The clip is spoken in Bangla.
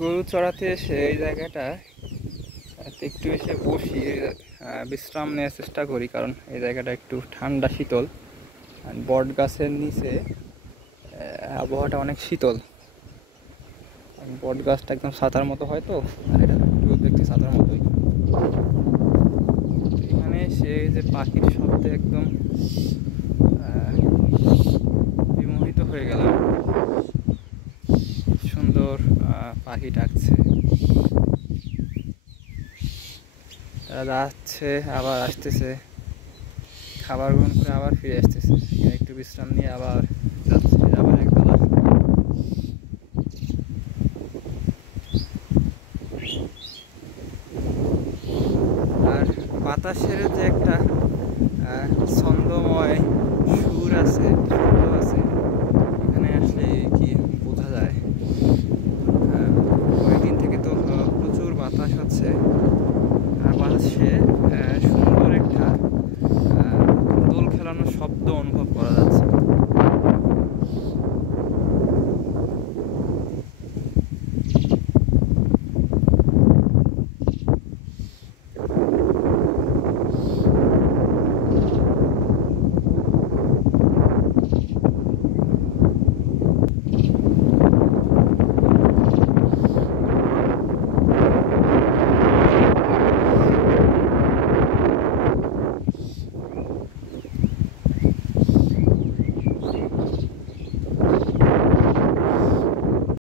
গরু চড়াতে এসে এই জায়গাটা একটু এসে বসি, বিশ্রাম নেওয়ার চেষ্টা করি, কারণ এই জায়গাটা একটু ঠান্ডা শীতল। আর বট গাছের নিচে আবহাওয়াটা অনেক শীতল। বট গাছটা একদম ছাতার মতো হয় তো, আর এটা একটু দেখতে ছাতার মতোই। এখানে এসে যে পাখির শব্দে একদম বিমোহিত হয়ে গেলাম। সুন্দর পাখি ডাকছে, তারা যাচ্ছে আবার আসতেছে, খাবার গ্রহণ করে আবার ফিরে আসতেছে, একটু বিশ্রাম নিয়ে আবার যাচ্ছে, আবার একবেলা। আর বাতাসের যে একটা ছন্দময় সুর আছে, শব্দ আছে, এখানে আসলে কি বোঝা যায়। কয়েকদিন থেকে তো প্রচুর বাতাস হচ্ছে, আর বাতাসে সুন্দর একটা দোল খেলানোর শব্দ অনুভব করা যায়।